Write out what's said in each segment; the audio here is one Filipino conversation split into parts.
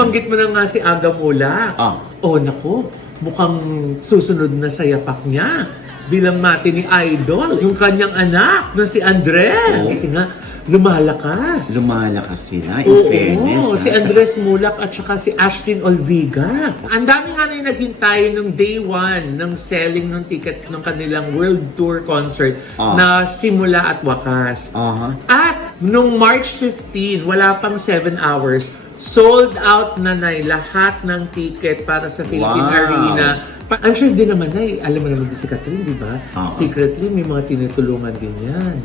Banggit mo na nga si Aga Mula. Oh, naku, mukhang susunod na sa yapak niya bilang mati ni Idol, yung kanyang anak na si Andres. Kasi nga, lumalakas. Lumalakas sila, in fairness. Oo, si Andres Mulak at saka si Ashtin Olviga. Ang dami nga na yung naghintay nung day 1 ng selling ng ticket ng kanilang World Tour concert na simula at wakas. At nung March 15, wala pang 7 hours, sold out na lahat ng ticket para sa Philippine Arena. I'm sure din naman alam mo naman si Catherine, di ba? Secretly, may mga tinutulungan din yan.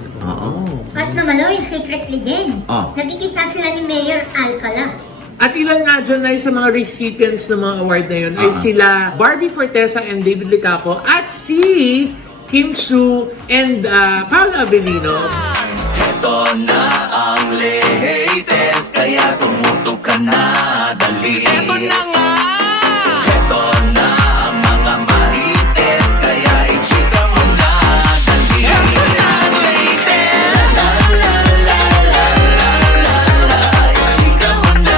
At naman secretly din. Nagkikita sila ni Mayor Alcala. At ilan nga dyan sa mga recipients ng mga award na yun ay sila Barbie Fortesa and David Licaco at si Kim Chiu and Paolo Abelino. Ito na ang latest, kaya tumutok ka na, dali. Ito na nga! Ito na ang mga marites, kaya i-chika mo na, dali. Ito na ang latest! La la la la la la la, i-chika mo na,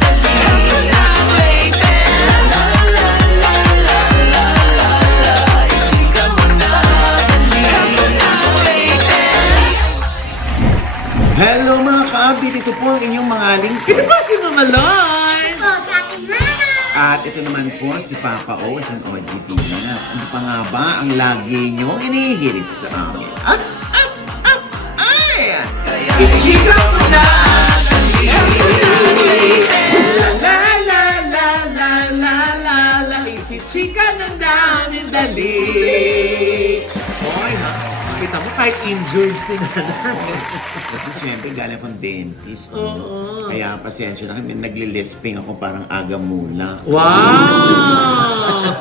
dali. Ito na ang latest! La la la la la la la, i-chika mo na, dali. Ito na ang latest! Hello mga ka-update, ito po ang inyong mga lingkod. Ito ba si Mama Loy? Sa ating Mama! At ito naman po si Papa O, isang OGP na. Ano pa nga ba ang lagi niyong inihirit sa amin? Ay! Ichika mo na! La la la la la la la, ichichika na namin dali. Oy, kita mo kahit injured si nanay. Kasi siyempre galing akong dentist. Kaya pasensya na kami, naglilisping ako parang Aga Mula. Wow!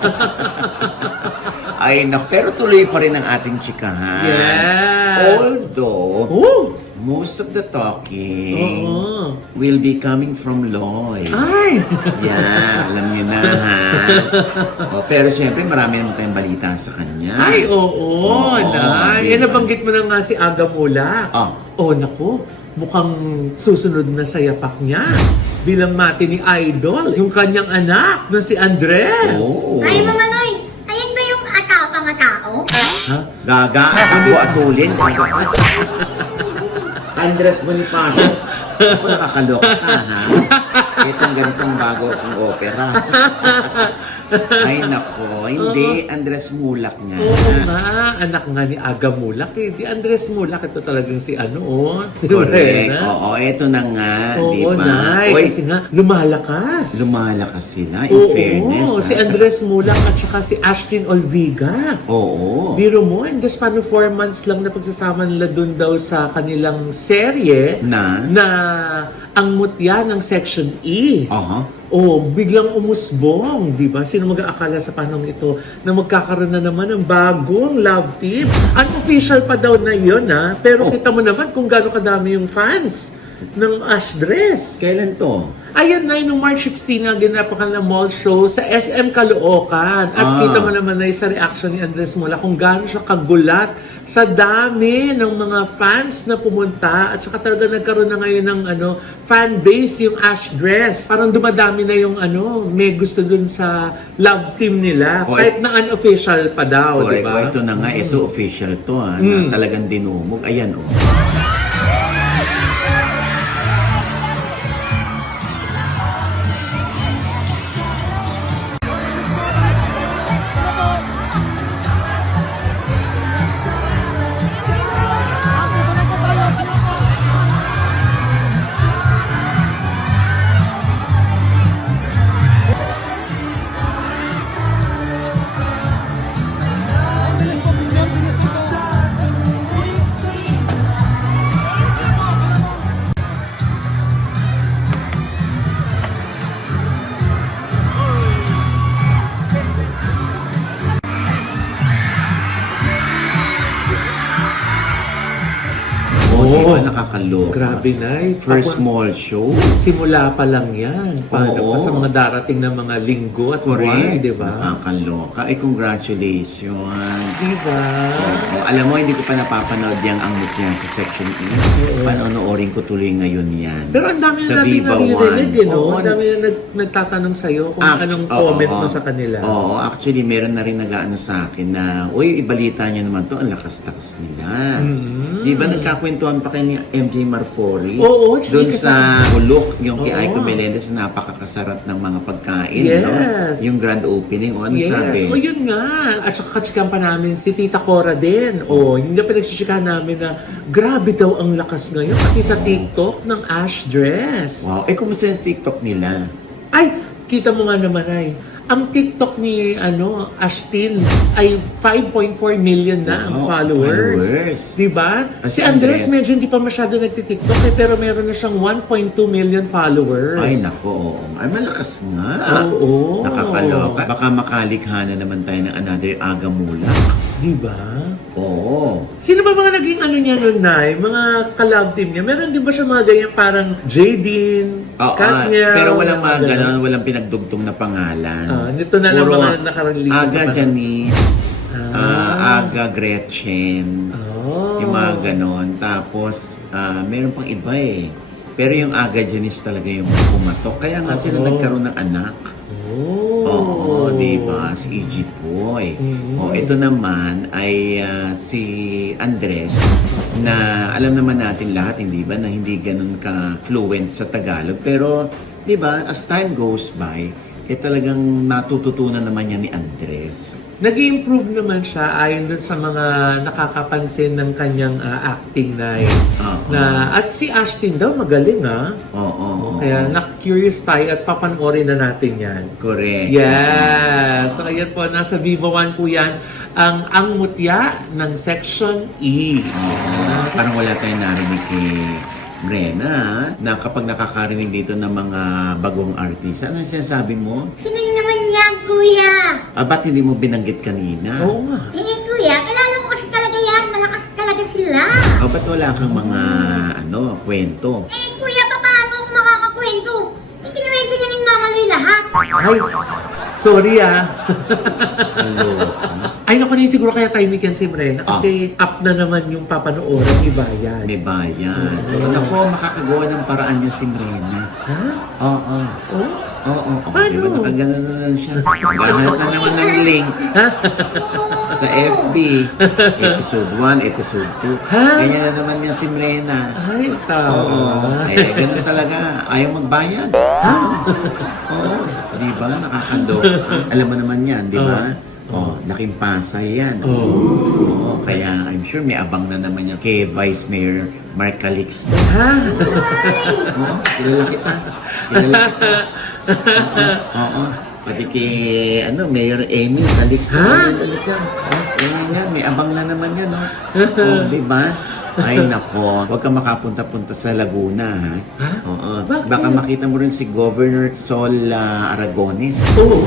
Ay, pero tuloy pa rin ang ating chikahan. Yes! Although, most of the talking will be coming from Loy. Ay! Yeah, alam niyo na ha. Pero siyempre marami naman tayong balita sa kanya. Ay, oo, Nay. Yan, nabanggit mo na nga si Aga Mula. Oh, naku, mukhang susunod na sa yapak niya bilang mati ni Idol, yung kanyang anak na si Andres. Ay, Mama Noy, ayan ba yung atapang tao? Ha? Gaga, ako atulin. Andres Bonifacio. Ako nakakaloka ka, ha? Itong ganitong bago akong opera. Ay, nako. Hindi, Andres Mulak nga. Oo nga, anak nga ni Aga Mulak eh. Di Andres Mulak, ito talagang si si Correct. Lorena. Oo, eto na nga, di Oo, ba? Nay. Oy, Kasi nga, lumalakas. lumalakas sila, in fairness. Oo, si Andres Mulak at saka si Ashtin Olviga. Oo. Biro mo, and just paano 4 months lang na pagsasama nila dun daw sa kanilang serye na ang mutya ng Section E. Biglang umusbong, di ba? Sino mag-aakala sa panahon ito na magkakaroon na naman ng bagong love team? Unofficial pa daw na yun, ha? Pero kita mo naman kung gaano kadami yung fans ng Ashdress. Kailan to? Ayan na, nung March 16 na ginapakan na mall show sa SM Caloocan. At kita mo naman na sa reaction ni Andres Mula kung gaano siya kagulat sa dami ng mga fans na pumunta. At saka talaga nagkaroon na ngayon ng fan base yung Ashdress. Parang dumadami na yung may gusto dun sa love team nila. Kahit na unofficial pa daw, di ba? Ito na nga, ito official to na talagang dinumog. Ayan Di ba? Nakakaloka. Grabe na. First small show. Simula pa lang yan. Para Oo. pa sa mga darating na mga linggo at buwan, Correct. di ba? Nakakaloka. Congratulations. Di ba? Oo. Alam mo, hindi ko pa napapanood yung ang yan sa Section E. Panonoorin ko tuloy ngayon yan. Pero ang dami Sa na natin Viva naririnig, One. no? Oo. Ang dami na nagtatanong sa'yo kung anong Oo, comment mo oo. sa kanila. Oo, actually, meron na rin nag-ano sa akin na, uy, ibalita niya naman to, ang lakas-lakas nila. Di ba nagkakwentuhan pa kayo ni MJ Marfori? Oo, Doon kasi sa Hulok, yung kay Oo. Aiko Melendez na napakakasarap ng mga pagkain, Yes. no? Yung grand opening, o ano sabi? O yun nga. At saka kachikan pa namin si Tita Cora din. O, yung nga pinagsisikan namin na grabe daw ang lakas ngayon. Pati sa TikTok ng Ash Dress. Wow, kumusta yung TikTok nila? Ay, kita mo nga naman ay. Ang TikTok ni Ashtin ay 5.4 million na ang Wow, followers. Di ba? Ah, Si si Andres Andres. medyo hindi pa masyado nagtitiktok pero meron na siyang 1.2 million followers. Ay, nako. Ay, malakas nga. Oo. Nakakaloka. Baka makalikha na naman tayo ng another Aga Mulak. Di ba? Oo. Sino ba mga naging niya nun, Nay? Mga ka-love team niya? Meron din ba siya mga ganyan parang Jadine, Oo, Katniel? pero walang mga ganon, walang pinagdugtong na pangalan. Nito na lang Puro mga nakarelease. Aga Janice, Ah. Aga Gretchen, Oh. yung mga ganon. Tapos, meron pang iba eh. Pero yung Aga Janice talaga yung pumatok. Kaya nga sila Oo. nagkaroon ng anak. Oh. Oo, di ba? Si E.G. Poy. Mhm. Ito naman ay si Andres na alam naman natin lahat, hindi ba, na hindi ganun ka-fluent sa Tagalog. Pero, di ba, as time goes by, talagang natututunan naman niya ni Andres. Nag-improve naman siya ayon dun sa mga nakakapansin ng kanyang acting na Oo. At si Ashtin daw magaling Oo. Kaya na-curious tayo at papanoorin na natin yan. Correct. Yes! So ayan po, nasa Viva One po yan, ang mutya ng Section E. Parang wala tayong narinig kay Brenna, na kapag nakakarinig dito ng mga bagong artista, ano yung sinasabi mo? Sino naman yan, kuya? Ba't hindi mo binanggit kanina? Oo nga. Kuya, kilala mo kasi talaga yan. Malakas talaga sila. Ba't wala kang mga, kwento? Kuya, paano ako makakakwento? Ikinuwento niya ng Mama Loy lahat. Ay, sorry Hello. Ay, naku, siguro kaya tahimikan si Brenna kasi up na naman yung papanooran ni Bayan. May bayan. Ako, makakagawa ng paraan niya si Brenna. Ha? Oo. Oh? Oo. Paano? Diba nakaganon na lang siya? Gahanap na naman ng link sa FB. Episode 1, Episode 2. Ha? Ganyan na naman yan si Brenna. Ay, tama. Oo. Ay, ganun talaga. Ayaw magbayad. Oo. Di ba? Nakakaloka. Alam mo naman yan, di ba? Laking Pasay yan. Oo. Kaya I'm sure may abang na naman yan kay Vice Mayor Mark Calixto. Ha? Oo. Kilala kita. Kilala kita. Oo. Pati kay, Mayor Amy Calixto. Ha? Yan, may abang na naman yan, no? Oo, di ba? Ay, nako. Huwag kang makapunta-punta sa Laguna, ha? Oo. Bakit? Baka makita mo rin si Governor Sol Aragones. Oh.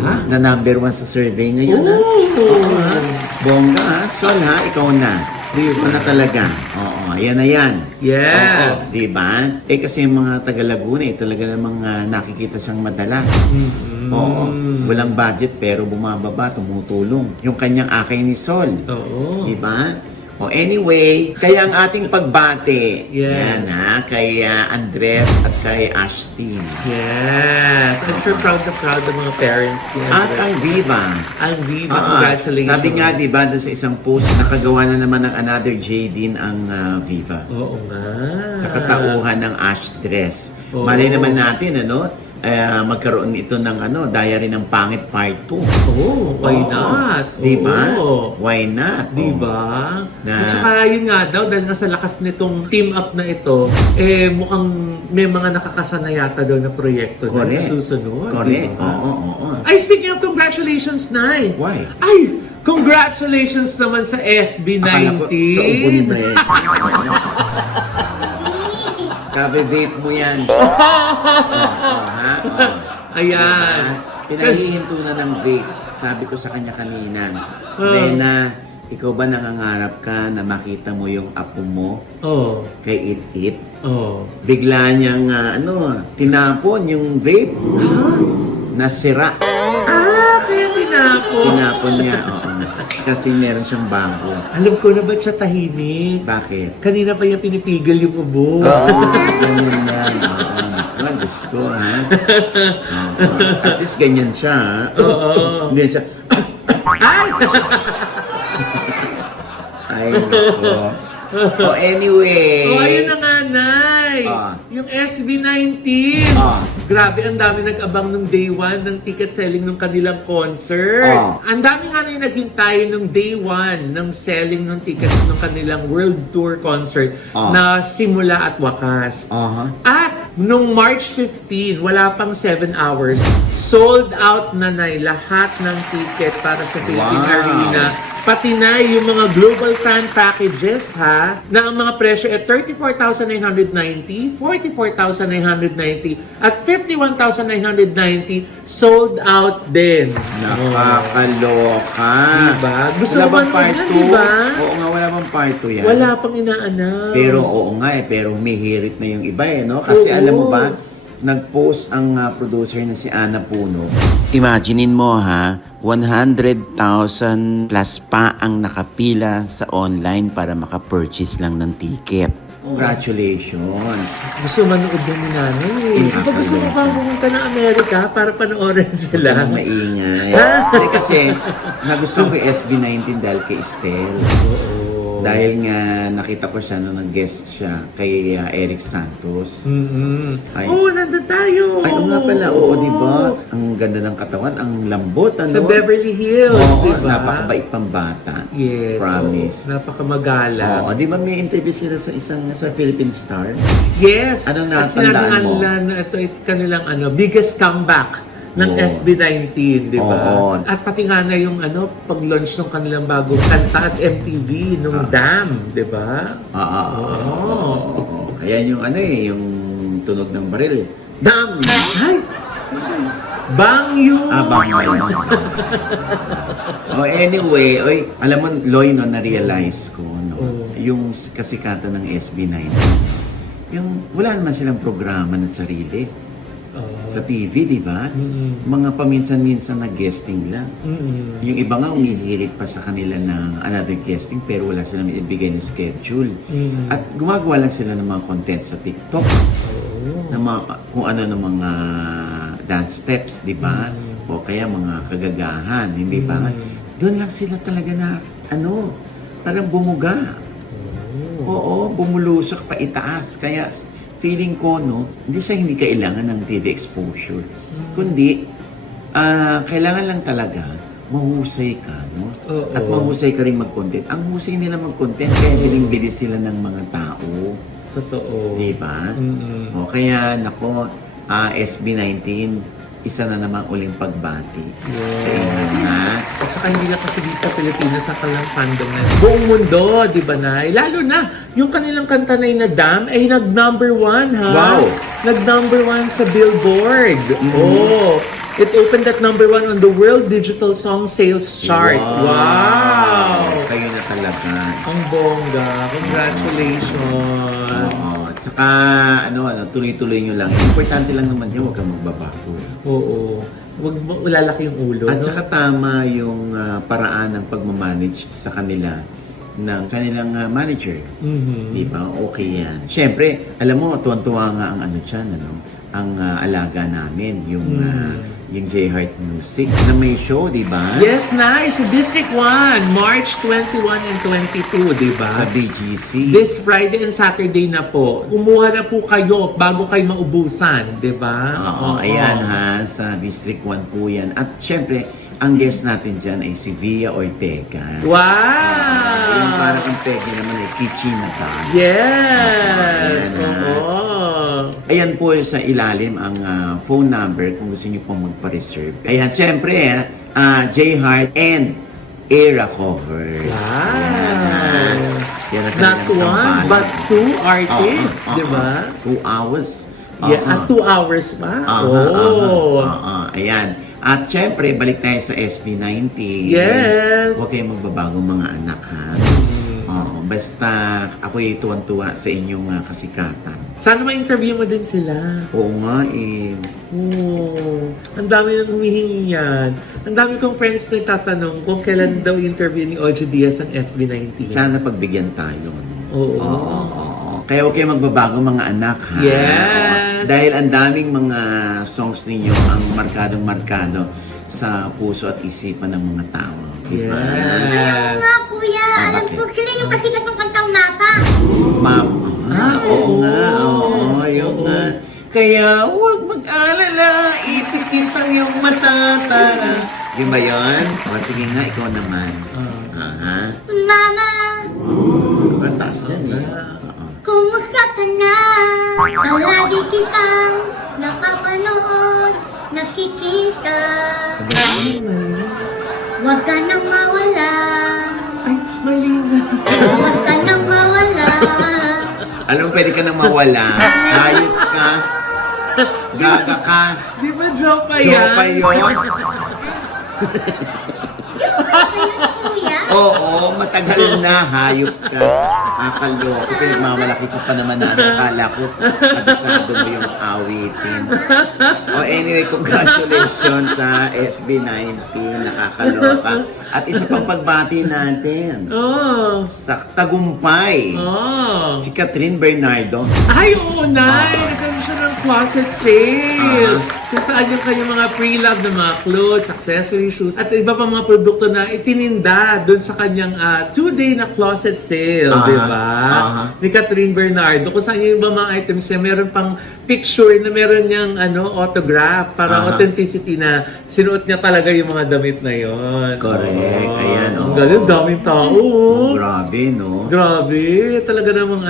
Ha? Na number 1 sa survey ngayon, ha? Oh. Oo, ha? Bongga, ha? Sol, ha? Ikaw na. Ikaw na talaga. Oo, yan na yan. Yes. Oo, di ba? Kasi yung mga taga Laguna, talaga namang nakikita siyang madalas. Oo, walang budget pero bumababa, tumutulong. Yung kanyang akay ni Sol. Oo. Di ba? Anyway, kaya ang ating pagbate, Yes. yan kay Andres at kay Ashtin. Yes. I'm sure proud ang mga parents niya. At ang Viva. Ang Viva, Oo. congratulations. Sabi nga, di ba, doon sa isang post, nakagawa na naman ng another Jadine ang Viva. Oo nga. Sa katauhan ng Ash Dress. Oo. Malay naman natin, magkaroon ito ng Diary ng Pangit Part 2. Oh, why not? Di ba? Oo. Why not? Di Oo. ba? Na- At saka yun nga daw, dahil nga sa lakas nitong team up na ito, mukhang may mga nakakasana yata daw na proyekto na Correct. susunod. Correct. Di ba? Oo. Ay, speaking of congratulations, Nay. Why? Ay, congratulations naman sa SB19. Akala ko sa ubo ni Brett. Kabe-vape mo yan. Ha? Ayan. Diba? Pinahihinto na ng vape. Sabi ko sa kanya kanina, Brena, ikaw ba nangangarap ka na makita mo yung apo mo Oh. kay It-It? Oh. Bigla niyang, tinapon yung vape. Nasira. Kaya tinapon. Tinapon niya, oo. Kasi meron siyang bago. Alam ko na ba't siya tahimik? Bakit? Kanina pa yung pinipigil yung ubo. Oo, ganyan yan. Oo. Wala, gusto, ha? Oo. At least ganyan siya, ha? Oo. Hindi siya, Ay! ay, nako. Oh, anyway. Oh, ayun na nga, Nay. Yung SB19. Grabe, ang dami nag-abang nung day 1 ng ticket selling ng kanilang concert. Ang dami nga na yung naghintay nung day 1 ng selling ng tickets ng kanilang world tour concert na simula at wakas. At nung March 15, wala pang 7 hours, sold out na lahat ng ticket para sa Philippine Arena. Pati na yung mga global fan packages, ha, na ang mga presyo ay 34,990, 44,990, at 51,990 sold out din. Nakakaloka. Diba? Gusto Wala mo bang ba part yan, 2? diba? Oo nga, wala bang part 2 yan? Wala pang ina-announce. Pero oo nga pero humihirit na yung iba no? Kasi Oo. alam mo ba, nag-post ang producer na si Ana Puno. Imaginein mo ha, 100,000 plus pa ang nakapila sa online para maka-purchase lang ng ticket. Congratulations! Gusto manood din ni nanay. Diba gusto mo ba pumunta ng Amerika para panoorin sila? Huwag ka nang maingay. Hindi kasi, nagustuhan ko yung SB19 dahil kay Estel. Oo. Dahil nga nakita ko siya nung nag-guest siya kay Eric Santos. Ay. Oo, nandun tayo. Ay, oo nga pala. Oo, di ba? Ang ganda ng katawan, ang lambot, ano? Sa Beverly Hills, Oo, di ba? napakabait pang bata. Yes. Promise. Oo, napakamagalang. Oo, di ba may interview sila sa sa Philippine Star? Yes. Anong At natandaan sinabi mo? nga nila na ito ay kanilang biggest comeback ng Oo. SB19, di ba? Oo. At pati nga na yung pag-launch ng kanilang bagong kanta at MTV nung Dam, di ba? Oo. Ayan yung yung tunog ng baril. Dam! Ay! Bangyo! Bang anyway, alam mo, Loy, no, na-realize ko, no, yung kasikatan ng SB19, yung wala naman silang programa ng sarili. Sa TV, di ba? Mga paminsan-minsan na guesting lang. Yung iba nga umihirit pa sa kanila ng another guesting pero wala silang ibigay na schedule. At gumagawa lang sila ng mga content sa TikTok. Ng mga, kung ano ng mga dance steps, di ba? O kaya mga kagagahan, hindi ba? Doon lang sila talaga na, parang bumuga. Oo, bumulusok pa itaas. Kaya feeling ko, no, hindi kailangan ng TV exposure. Kundi, kailangan lang talaga mahusay ka, no? At mahusay ka rin mag-content. Ang husay nila mag-content, kaya biling-bili sila ng mga tao. Totoo. Di ba? O, kaya, nako, SB19, isa na namang uling pagbati sa inyo na. At saka hindi lang kasi dito sa Pilipinas ang kanilang fandom na buong mundo, di ba, Nay? Lalo na, yung kanilang kanta na Dam ay nag-number 1, ha? Wow! Nag-number 1 sa Billboard. Oh! It opened at number 1 on the World Digital Song Sales Chart. Wow! Kayo na talaga. Ang bongga. Congratulations. Oo. Tsaka, tuloy-tuloy nyo lang. Importante lang naman yun, huwag kang magbabago. Oo. Huwag mo lalaki yung ulo. At no? saka tama yung paraan ng pagmamanage sa kanila ng kanilang manager. Di ba? Okay yan. Siyempre, alam mo, tuwan-tuwa nga ang dyan, ang alaga namin, yung J-Heart Music na may show, di ba? Yes, nice. So District 1, March 21 and 22, di ba? Sa BGC. This Friday and Saturday na po. Kumuha na po kayo bago kayo maubusan, di ba? Oo, ayan ha, sa District 1 po yan. At syempre, ang guest natin dyan ay si Via Ortega. Wow! Yung parang ang pegi naman ay Kitchen na ba? Yes! Ayan, Oo. Ayan po sa ilalim ang phone number kung gusto niyo pong magpa-reserve. Ayan, syempre, J-Heart and Era Covers. Wow! Yan ang Not kanilang one, tambalan. but two artists, di ba? 2 hours. Yeah, at 2 hours pa. Ayan. At syempre, balik tayo sa SB19. Yes. Huwag kayong magbabago mga anak, ha? Oo, basta ako'y tuwan-tuwa sa inyong kasikatan. Sana ma-interview mo din sila. Oo nga eh. Oo. Ang dami nang humihingi yan. Ang dami kong friends na tatanong kung kailan daw interview ni Ojo Diaz ang SB19. Sana pagbigyan tayo. Oo. Oo. Kaya huwag kayong magbabago mga anak, ha? Yes. Oo. Dahil ang daming mga songs ninyo ang markadong-markado sa puso at isipan ng mga tao. Diba? Yes. Nga, kuya. Alam bakit? ko, sila yung kasikat ng kantang Mapa. Ma'am. Oo oo. nga. Oo, yun nga. Kaya huwag mag-alala, ipit kitang yung matatara. Yun ba yun? O, sige nga, ikaw naman. Aha. Mama, Ang taas yan eh. Oo. kumusta ka na? Palagi kitang napapanood, nakikita. Huwag ka nang mawala. Ay, mali na. Huwag ka nang mawala. Alam mo, pwede ka nang mawala. Hayop ka. Gaga ka. Di ba joke pa Joke yan? pa yun. Kuya, Oo, matagal na. Hayop ka. Kakaloko. Pinagmamalaki ko pa naman na. Akala ko, kabisado mo yung awitin. Anyway, congratulations sa SB19. Nakakaloka. At isa pang pagbati natin. Oh. Sa Tagumpay. Oh. Si Catherine Bernardo. Ay, oo, Nay! Nagkaroon siya ng closet sale. Kung saan yung kanyang mga pre-love na mga clothes, accessories, shoes, at iba pa mga produkto na itininda doon sa kanyang 2-day na closet sale, di ba? Ni Catherine Bernardo. Kung saan yung iba mga items niya, meron pang picture na meron niyang autograph, para authenticity na sinuot niya talaga yung mga damit na yon. Correct. Ayan, Ang galing, daming tao. Grabe, no? Grabe, talaga namang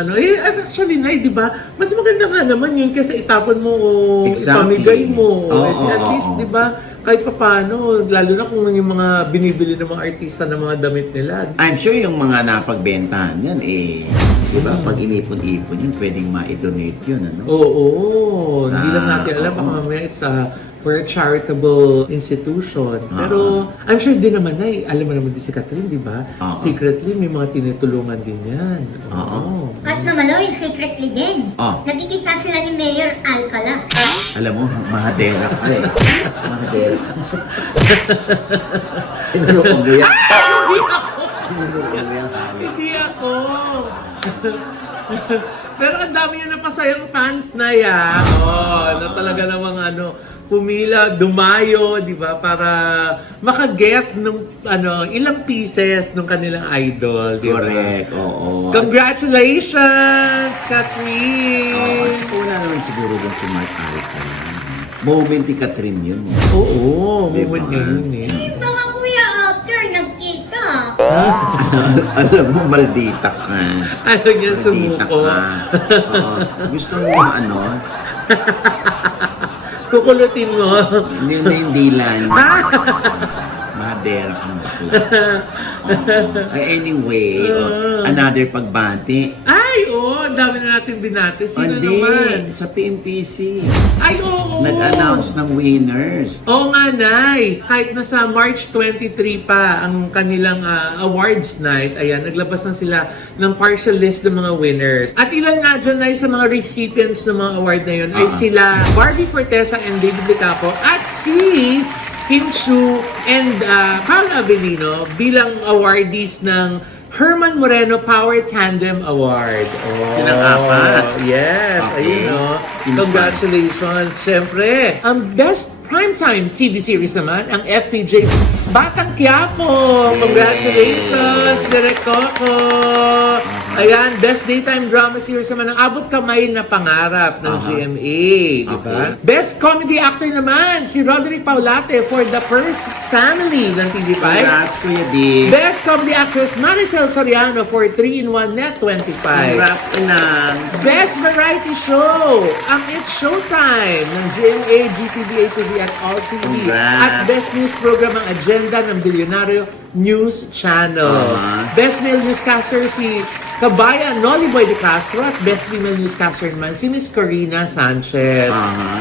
actually, Nay, di ba? Mas maganda nga naman yun kaysa itapon mo o Exactly. ipamigay mo. Oo, At least, oo. di ba, kahit paano, lalo na kung yung mga binibili ng mga artista ng mga damit nila. I'm sure yung mga napagbentahan yan, di ba? Pag inipon-ipon yun, pwedeng ma-donate yun, ano? Oo, Sa- hindi lang natin alam, baka oo. mamaya it's for a charitable institution. Pero, I'm sure din naman, Nay, alam mo naman din si Catherine, di ba? Oo. Secretly, may mga tinutulungan din yan. Oo. at naman secretly din. Oh. Nagkikita sila ni Mayor Alcala. Alam mo, mahadera ka eh. Mahadera ka. Tinuruan mo yan. Hindi ako! Tinuruan mo yan, Hali. Hindi ako! Pero ang dami yan napasayang fans na ya. Na talaga namang pumila, dumayo, di ba? Para makaget ng ilang pieces ng kanilang idol, di ba? Correct, oo. Congratulations, Catherine! Wala naman siguro dun si Mark Alcala. Moment ni Catherine yun. Oo, Di ba? moment ngayon eh. Mga kuya, after nagkita. Alam mo, maldita ka. Ayaw niya Maldita sumuko. ka. Oo. Gusto mo Kukulutin mo. hindi lang. Mahadera kang bakla. Anyway, another pagbati. Ay, ang dami na natin binati. Sino Hindi, naman? sa PNPC. Ay, oo. Nag-announce ng winners. Oo nga, Nay. Kahit nasa March 23 pa ang kanilang awards night, ayan, naglabas na sila ng partial list ng mga winners. At ilan nga dyan, Nay, sa mga recipients ng mga award na yun ay sila Barbie Fortesa and David Licaco at si Kim Chu and Carl Avellino bilang awardees ng Herman Moreno Power Tandem Award. Silang apat. Yes, Okay. ayun, Sino pa? Congratulations! Siyempre, ang Best Primetime TV Series naman, ang FPJ's Batang Quiapo! Congratulations, Direk Coco! Ayan, Best Daytime Drama Series naman, ang Abot Kamay na Pangarap ng GMA, di ba? Okay. Best Comedy Actor naman, si Roderick Paulate for The First Family ng TV5. Congrats, Kuya Dick. Best Comedy Actress, Maricel Soriano for 3-in-1 Net 25. Congrats, Inang. Best Variety Show, ang It's Showtime ng GMA, GTV, A2ZX, All TV. Congrats. At Best News Program ang Agenda ng Bilyonaryo News Channel. Best Male Newscaster si kabayan Nolly Boy de Castro at Best Female Newscaster naman si Miss Corina Sanchez.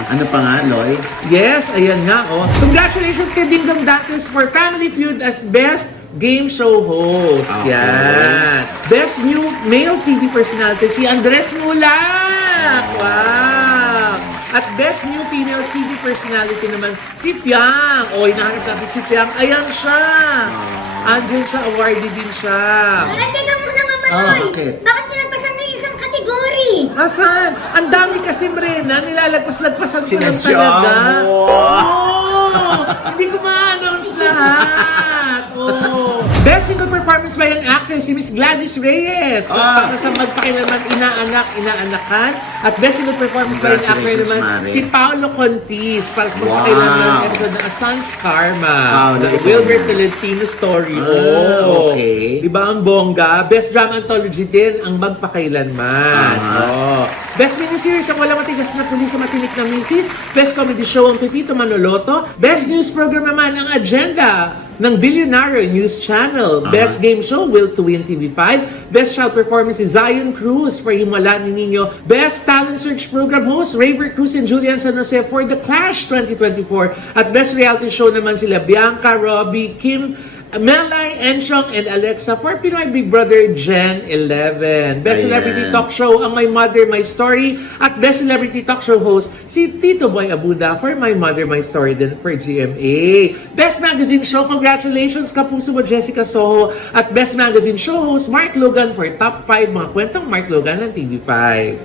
Ano pa nga, Loy? Yes, ayan nga, oh. Congratulations kay Dingdong Dantes for Family Feud as Best Game Show Host. Okay. Yan. Best New Male TV Personality, si Andres Mulak. Wow. At Best New Female TV Personality naman, si Piang. O, hinahanap natin si Piang. Ayan siya. Andyan siya, awardee din siya. Ay, teka muna, Mama Noy. bakit? Bakit nilagpasan mo yung isang kategory? Asan? Ang dami kasi, Brenna. Nilalagpas-lagpasan ko lang Sinadya talaga. mo. Oo! Hindi ko ma-announce lahat. Oh. Best Single Performance by an Actress, si Miss Gladys Reyes. Para sa magpakilaman, inaanakan. At Best Single Performance by an Actor naman, Mare. si Paolo Contis. Para sa magpakilaman ng Wow. episode ng A Son's Karma. Paolo, The ikaw Wilbert na. Tolentino story. Okay. Diba ang bongga? Best Drama Anthology din ang magpakailanman. Oh. Best miniseries ang Walang Matigas na Pulis sa Matinik na Misis. Best Comedy Show ang Pepito Manoloto. Best News Program naman ang Agenda ng Billionaire News Channel. Best Game Show, Will to Win TV5. Best Child Performance si Zion Cruz for Himala ni Nino. Best Talent Search Program Host, Raver Cruz and Julian San Jose for The Clash 2024. At Best Reality Show naman sila Bianca, Robbie, Kim, Melay, Enchong, and Alexa for Pinoy Big Brother Gen 11. Best Ayan. Celebrity Talk Show ang My Mother, My Story. At Best Celebrity Talk Show host si Tito Boy Abuda for My Mother, My Story din for GMA. Best Magazine Show, congratulations Kapuso mo Jessica Soho. At Best Magazine Show host Mark Logan for Top 5 mga kwentong Mark Logan ng TV5.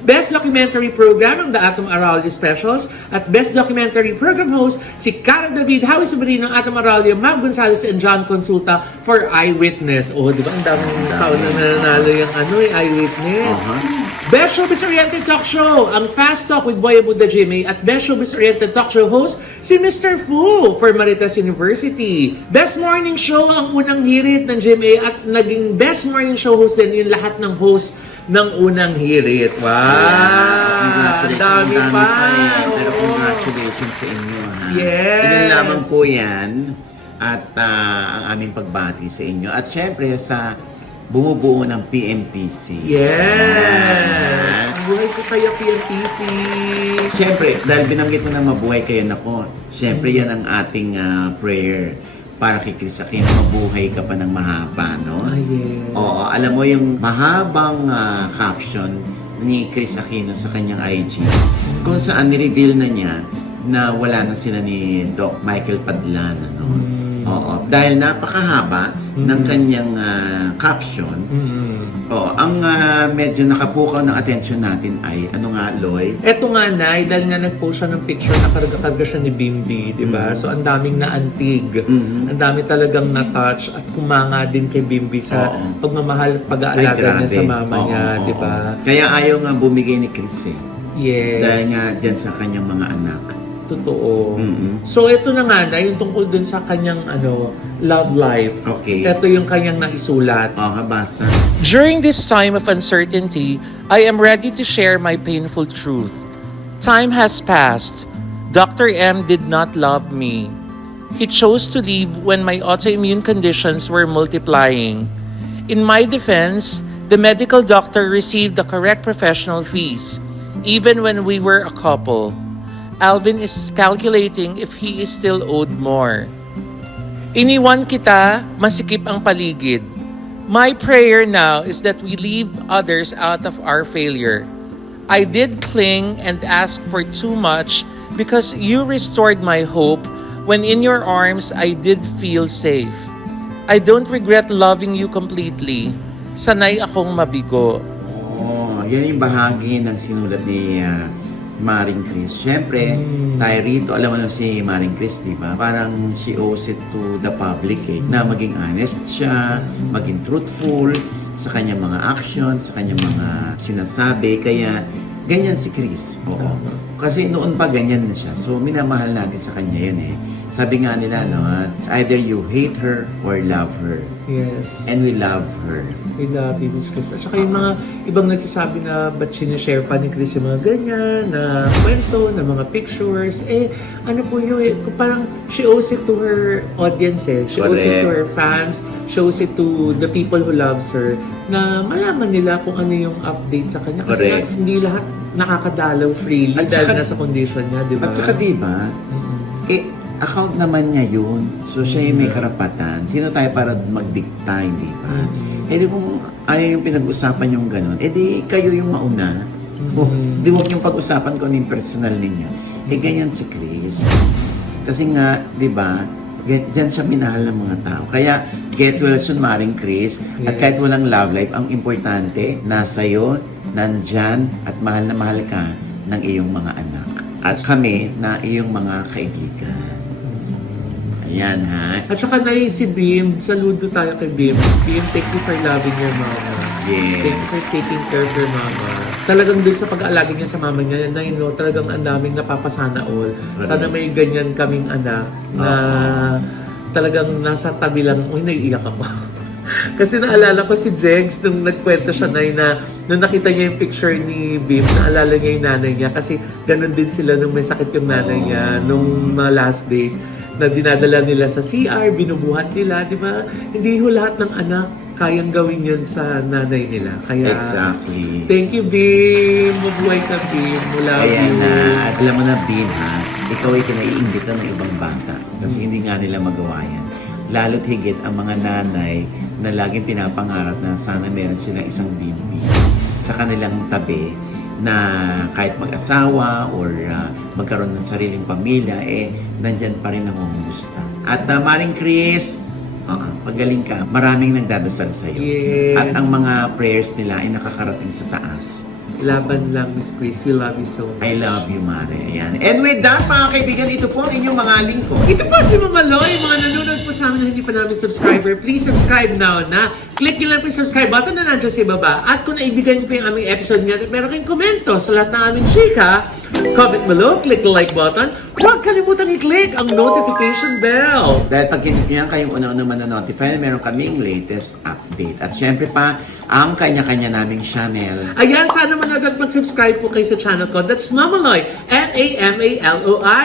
Best Documentary Program ang The Atom Aralio Specials. At Best Documentary Program host si Cara David, Howie Sobrino, Atom Aralio, Mab Gonzalez, and John Consulta for Eyewitness. Oh, di ba? Ang daming tao na nananalo yung Eyewitness. Best Showbiz Oriented Talk Show, ang Fast Talk with Boy Abuda GMA. At Best Showbiz Oriented Talk Show host, si Mr. Fu for Maritas University. Best Morning Show, ang unang hirit ng GMA. At naging Best Morning Show host din yung lahat ng host ng unang hirit. Wow! Ang dami pa! Pero Oo. congratulations sa inyo, ha? Yes. Ilan lamang po yan. At ang aming pagbati sa inyo. At syempre sa bumubuo ng PMPC. Yes! Ang buhay ko kaya PMPC. Siyempre, dahil binanggit mo na mabuhay kayo, nako, siyempre yan ang ating prayer para kay Chris Aquino, mabuhay ka pa ng mahaba, no? Ah, yes. Oo, alam mo yung mahabang caption ni Chris Aquino sa kanyang IG, kung saan nireveal na niya na wala na sila ni Doc Michael Padlan, ano? Oo, dahil napakahaba ng kanyang caption. Oo, ang medyo nakapukaw ng attention natin ay, ano nga, Loy? Eto nga, Nay, dahil nga nag-post siya ng picture na karga-karga siya ni Bimbi, di ba? So, ang daming naantig. Ang dami talagang na-touch at kumanga din kay Bimbi sa pagmamahal at pag-aalaga niya sa mama niya, di ba? Kaya ayaw nga bumigay ni Chris, eh. Yes. Dahil nga dyan sa kanyang mga anak. Totoo. So, ito na nga na, yung tungkol dun sa kanyang love life. Okay. Ito yung kanyang naisulat. Basa. During this time of uncertainty, I am ready to share my painful truth. Time has passed. Dr. M did not love me. He chose to leave when my autoimmune conditions were multiplying. In my defense, the medical doctor received the correct professional fees, even when we were a couple. Alvin is calculating if he is still owed more. Iniwan kita, masikip ang paligid. My prayer now is that we leave others out of our failure. I did cling and ask for too much because you restored my hope when in your arms I did feel safe. I don't regret loving you completely. Sanay akong mabigo. Yan yung bahagi ng sinulat ni Maring Chris. Siyempre, tayo rito, alam mo naman si Maring Chris, di ba? Parang she owes it to the public, eh, na maging honest siya, maging truthful sa kanyang mga actions, sa kanyang mga sinasabi. Kaya, ganyan si Chris. Oo. Kasi noon pa ganyan na siya. So, minamahal natin sa kanya yun, eh. Sabi nga nila, no, it's either you hate her or love her. Yes. And we love her. We love you, Miss Chris. At saka yung mga ibang nagsasabi na ba't sinishare pa ni Chris yung mga ganyan, na kwento, na mga pictures. Eh, ano po yun, parang she owes it to her audience, eh. She owes it to her fans. shows it to the people who loves her na malaman nila kung ano yung update sa kanya. Kasi Correct. nga, hindi lahat nakakadalaw freely At dahil saka- nasa condition niya, di ba? At saka diba, account naman niya yun. So siya yung may karapatan. Sino tayo para magdikta, hindi ba? Eh di kung ayaw yung pinag-usapan yung ganun, eh di kayo yung mauna. Di wag yung pag-usapan ko ano yung personal ninyo. Eh ganyan si Chris. Kasi nga, di ba, dyan siya minahal ng mga tao. Kaya, get well soon, Maring Chris. At Yes. kahit walang love life, ang importante, nasa nandyan, at mahal na mahal ka ng iyong mga anak. At kami, na iyong mga kaibigan. Ayan, ha? At saka na si Bim, saludo tayo kay Bim. Bim, thank you for loving your mama. Yes. Thank you for taking care of your mama. Talagang dun sa pag-aalaga niya sa mama niya, na talagang ang daming napapasana all. Sana may ganyan kaming anak na talagang nasa tabi lang, uy, naiiyak ako. Kasi naalala ko si Jegs nung nagkwento siya na nung nakita niya yung picture ni Bim, naalala niya yung nanay niya kasi ganun din sila nung may sakit yung nanay niya nung mga last days na dinadala nila sa CR, binubuhat nila, di ba? Hindi ho lahat ng anak kayang gawin yun sa nanay nila. Kaya, Exactly. thank you, Bim. Mabuhay ka, Bim. Mula Ayan na. At alam mo na, Bin, ha? Ikaw ay kinaiingitan ng ibang bata. Kasi hindi nga nila magawa yan. Lalo't higit ang mga nanay na laging pinapangarap na sana meron silang isang bimbi sa kanilang tabi na kahit mag-asawa or magkaroon ng sariling pamilya, eh, nandyan pa rin ang humusta. At Maring Chris, pagaling ka, maraming nagdadasal sa'yo. Yes. At ang mga prayers nila ay nakakarating sa taas. Laban lang, Miss Chris. We love you so much. I love you, Mare. Ayan. And with that, mga kaibigan, ito po ang inyong mga lingkod. Ito po si Mama Loy, mga nanonood po sa amin na hindi pa namin subscriber. Please subscribe now na. Click nyo lang po yung subscribe button na nandiyan sa baba. At kung naibigan nyo po yung aming episode ngayon at meron kayong komento sa lahat ng aming chika, comment below, click the like button. Huwag kalimutan i-click ang notification bell. Dahil pag kinit nyo yan, kayong una-una man-notify na meron kaming latest update. At syempre pa, ang kanya-kanya naming channel. Ayan, sana manood at mag-subscribe po kayo sa channel ko. That's Mama Loy, Mamaloi.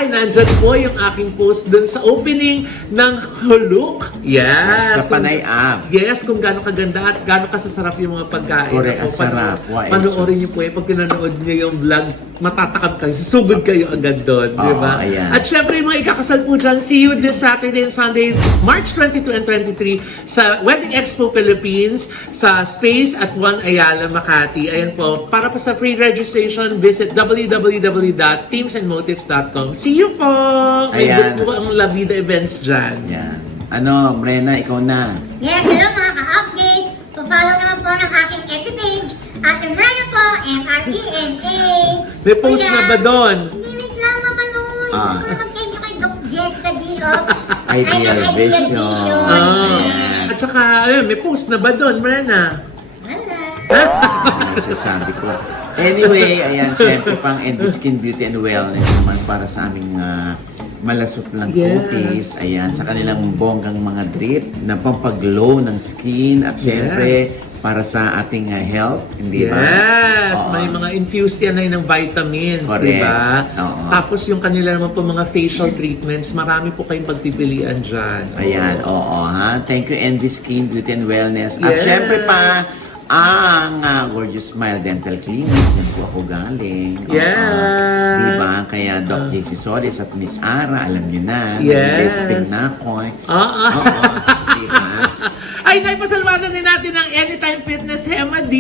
Nandyan po yung aking post dun sa opening ng Huluk. Yes. Sa Panay App. Yes, kung gaano kaganda at gaano kasasarap yung mga pagkain. Correct, Kung ang sarap. Wow, panoorin niyo po eh. Pag pinanood niyo yung vlog, matatakam kayo. Susugod kayo agad doon. Di ba? Ayan. At syempre, yung mga ikakasal po dyan, see you this Saturday and Sunday, March 22 and 23 sa Wedding Expo Philippines sa Space at One Ayala, Makati. Ayan po. Para po sa free registration, visit www.teamsandmotives.com. See you po! May Ayan. book po ang La Vida Events dyan. Yan. Ano, Brenna, ikaw na. Yes, hello mga ka-update. Pa-follow naman po ng aking FB page. Ate Rana po, MRENA. May post na ba doon? Hindi, wait lang, Mama Loy. Ah. Hindi ko na mag-thank you kay Doc Jess Cadillo. Ideal Ideal Vision. Vision. Ah. Yes. At saka, ayun, may post na ba doon, Brenna? Wala. Ano sasabi ko. Anyway, ayan, syempre pang Envy Skin Beauty and Wellness naman para sa aming malasot lang Yes. kutis. Ayan, sa kanilang bonggang mga drip na pampaglow ng skin at syempre para sa ating health, hindi ba? Yes! Oo. May mga infused yan ay ng vitamins, Correct. di ba? Oo. Tapos yung kanila naman po mga facial treatments, marami po kayong pagpipilian dyan. Ayan, oo ha. Thank you, Envy Skin Beauty and Wellness. At Yes. syempre pa, ang Gorgeous Smile Dental Clinic. Yan po ako galing. Oo. Yes. Diba? Kaya Doc JC Solis at Miss Ara, alam niyo na. Yes. Nag-best friend na ako. Oo. Diba? Ay, naipasalwanan din natin ang Anytime Fitness Hema D.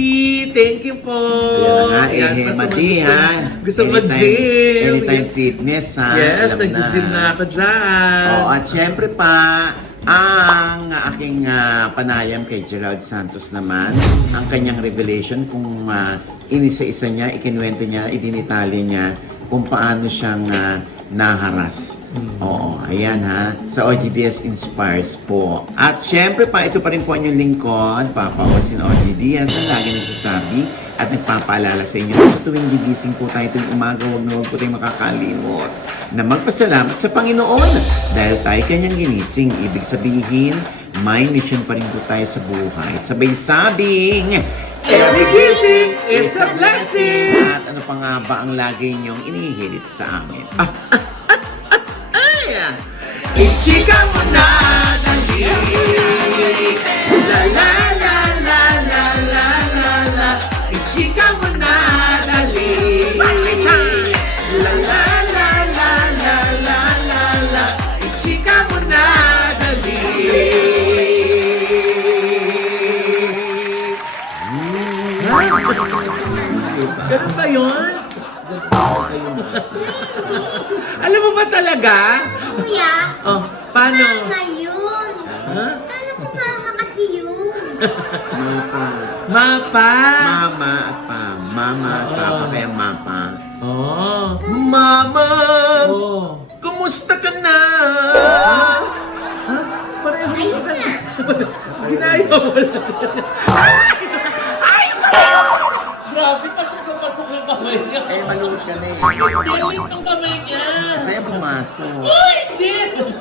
Thank you po. Ayan nga, Yan, Hema basta D, ha? Gusto mag-gym. Anytime Fitness, ha? Yes, Alam nag-gym na ako dyan. Oo, at syempre pa, ang aking panayam kay Gerald Santos naman, ang kanyang revelation kung inisa-isa niya, ikinuwento niya, idinitali niya kung paano siyang naharas. Oo, ayan ha. Sa OGDS Inspires po. At syempre pa, ito pa rin po ang inyong lingkod, Papa Austin OGDS, na lagi nagsasabi at nagpapaalala sa inyo na sa tuwing gigising po tayo tuwing umaga, huwag na huwag po tayong makakalimot na magpasalamat sa Panginoon dahil tayo kanyang ginising. Ibig sabihin, may mission pa rin po tayo sa buhay. Sabay sabing, Every gising is a blessing! At ano pa nga ba ang lagi niyong inihirit sa amin? Ichika mo na, dali! La la la la la la la la, ichika mo na dali. La la la la la la la la, ichika mo na dali. Ganun ba yun? Alam mo ba talaga? Kuya, Oh, paano? mama yun. Ha? Kala ko mama kasi yun. Mapa. Mapa. Mama at pa. Mama at papa, kaya mapa. Oh. Mama! Oh. Kumusta ka na? Ha? Pareho Ayun ka. na. Ginaya mo lang. Ay! Grabe, pasok yung kamay niya. Eh, manood ka na eh. Hindi, ang kamay niya. Kaya pumasok. Ay, hindi!